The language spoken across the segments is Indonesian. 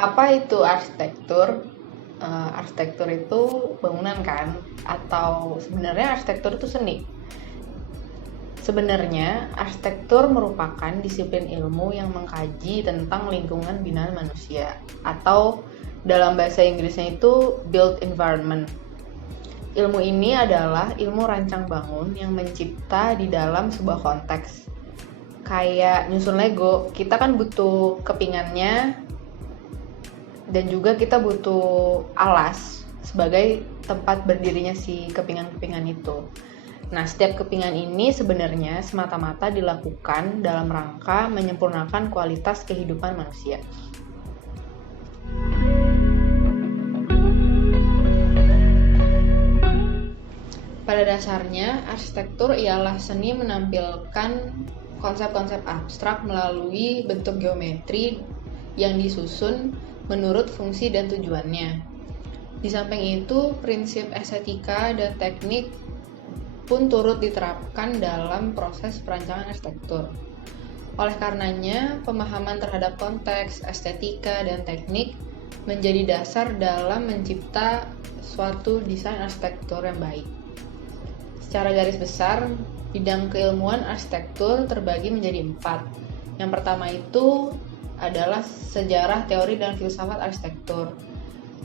Apa itu arsitektur? Arsitektur itu bangunan kan? Atau sebenarnya arsitektur itu seni? Sebenarnya, arsitektur merupakan disiplin ilmu yang mengkaji tentang lingkungan binaan manusia, atau dalam bahasa Inggrisnya itu built environment. Ilmu ini adalah ilmu rancang bangun yang mencipta di dalam sebuah konteks. Kayak nyusun Lego, kita kan butuh kepingannya dan juga kita butuh alas sebagai tempat berdirinya si kepingan-kepingan itu. Nah, setiap kepingan ini sebenarnya semata-mata dilakukan dalam rangka menyempurnakan kualitas kehidupan manusia. Pada dasarnya, arsitektur ialah seni menampilkan konsep-konsep abstrak melalui bentuk geometri yang disusun menurut fungsi dan tujuannya. Di samping itu, prinsip estetika dan teknik pun turut diterapkan dalam proses perancangan arsitektur. Oleh karenanya, pemahaman terhadap konteks, estetika, dan teknik menjadi dasar dalam mencipta suatu desain arsitektur yang baik. Secara garis besar, bidang keilmuan arsitektur terbagi menjadi 4. Yang pertama itu adalah sejarah, teori, dan filsafat arsitektur.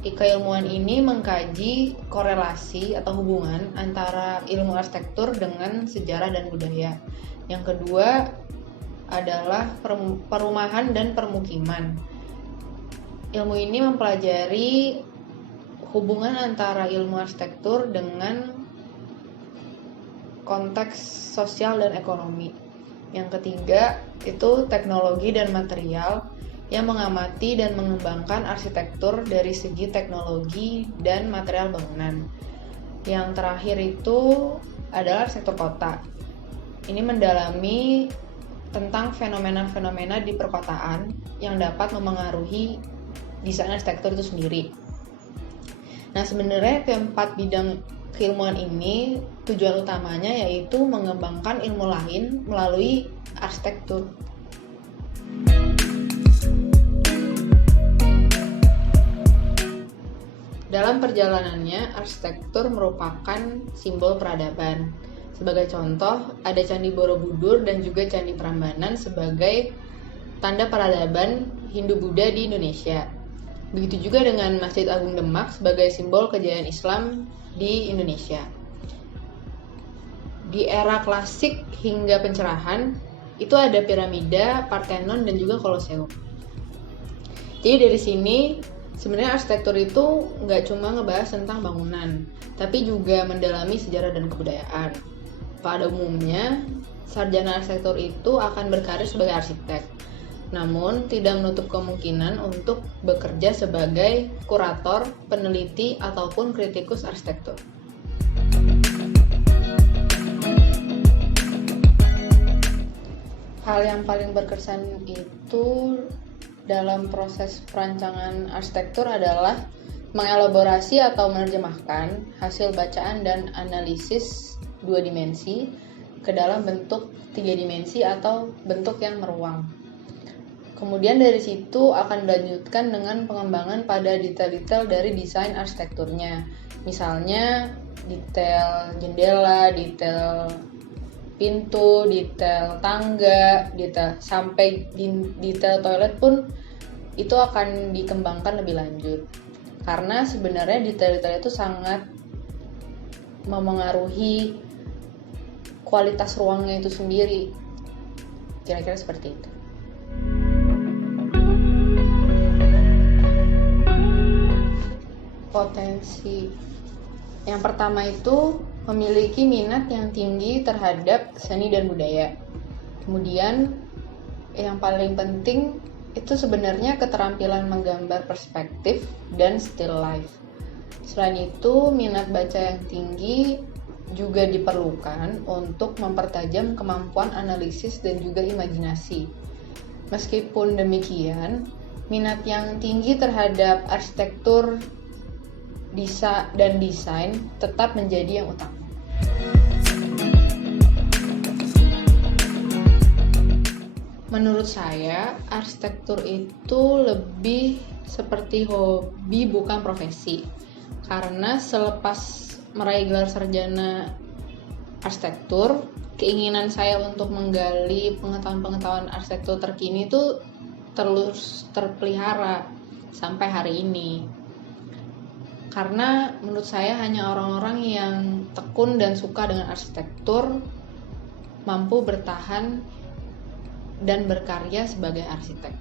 Keilmuan ini mengkaji korelasi atau hubungan antara ilmu arsitektur dengan sejarah dan budaya. Yang kedua adalah perumahan dan permukiman. Ilmu ini mempelajari hubungan antara ilmu arsitektur dengan konteks sosial dan ekonomi. Yang ketiga itu teknologi dan material yang mengamati dan mengembangkan arsitektur dari segi teknologi dan material bangunan. Yang terakhir itu adalah arsitektur kota. Ini mendalami tentang fenomena-fenomena di perkotaan yang dapat memengaruhi desain arsitektur itu sendiri. Nah, sebenarnya keempat bidang keilmuan ini tujuan utamanya yaitu mengembangkan ilmu lain melalui arsitektur. Dalam perjalanannya, arsitektur merupakan simbol peradaban. Sebagai contoh, ada Candi Borobudur dan juga Candi Prambanan sebagai tanda peradaban Hindu-Buddha di Indonesia. Begitu juga dengan Masjid Agung Demak sebagai simbol kejayaan Islam di Indonesia. Di era klasik hingga pencerahan, itu ada piramida, Parthenon, dan juga Koloseum. Jadi dari sini, sebenarnya arsitektur itu nggak cuma ngebahas tentang bangunan, tapi juga mendalami sejarah dan kebudayaan. Pada umumnya, sarjana arsitektur itu akan berkarir sebagai arsitek, namun tidak menutup kemungkinan untuk bekerja sebagai kurator, peneliti, ataupun kritikus arsitektur. Hal yang paling berkesan itu dalam proses perancangan arsitektur adalah mengelaborasi atau menerjemahkan hasil bacaan dan analisis 2 dimensi ke dalam bentuk 3 dimensi atau bentuk yang meruang. Kemudian dari situ akan dilanjutkan dengan pengembangan pada detail-detail dari desain arsitekturnya. Misalnya detail jendela, detail pintu, detail tangga, detail sampai detail toilet pun itu akan dikembangkan lebih lanjut. Karena sebenarnya detail-detail itu sangat memengaruhi kualitas ruangnya itu sendiri. Kira-kira seperti itu. Potensi. Yang pertama itu memiliki minat yang tinggi terhadap seni dan budaya. Kemudian yang paling penting itu sebenarnya keterampilan menggambar perspektif dan still life. Selain itu, minat baca yang tinggi juga diperlukan untuk mempertajam kemampuan analisis dan juga imajinasi. Meskipun demikian, minat yang tinggi terhadap arsitektur dan desain tetap menjadi yang utama. Menurut saya, arsitektur itu lebih seperti hobi bukan profesi. Karena selepas meraih gelar sarjana arsitektur, keinginan saya untuk menggali pengetahuan-pengetahuan arsitektur terkini itu terus terpelihara sampai hari ini. Karena menurut saya hanya orang-orang yang tekun dan suka dengan arsitektur mampu bertahan dan berkarya sebagai arsitek.